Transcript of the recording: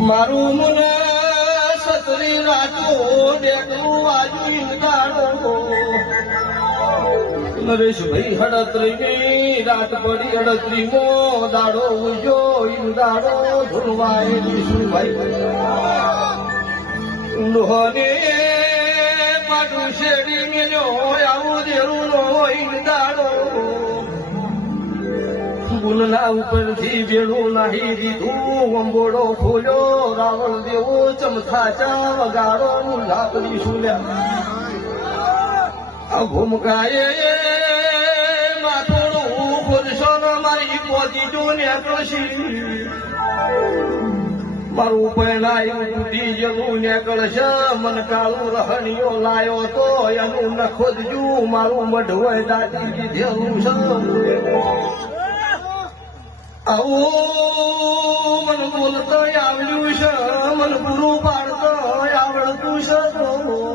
મારું મને સતરી રાતો દેખું વાજી દાડો નરેશભાઈ હડત્રીની રાત પડી હડત્રીમો દાડો ઉજો દાડો ધૂળવાય વિષ્ણુભાઈ લોહને પાટું શેરી મેલ્યો આવું દેરું નો દાડો ગુલના ઉપરથી બેડું નાહી દીધું અંબોડો ખોલ્યો રાવણ દેવો ચમથાચા વગાડો લાકડી સુલ્યા ભૂમકાએ માથોડું ખોલશો ને મારી પોતી જો ને કળશી મારું પહેલાયું તૂટી જવું ને કળશ મન કાળું રહણીઓ લાયો તો એનું ન ખોદજું મારું મઢવાય દાદી દીધેલું છે આવું મન બોલતો આવડ્યું છે મન પૂરું પાડતો આવડતું છે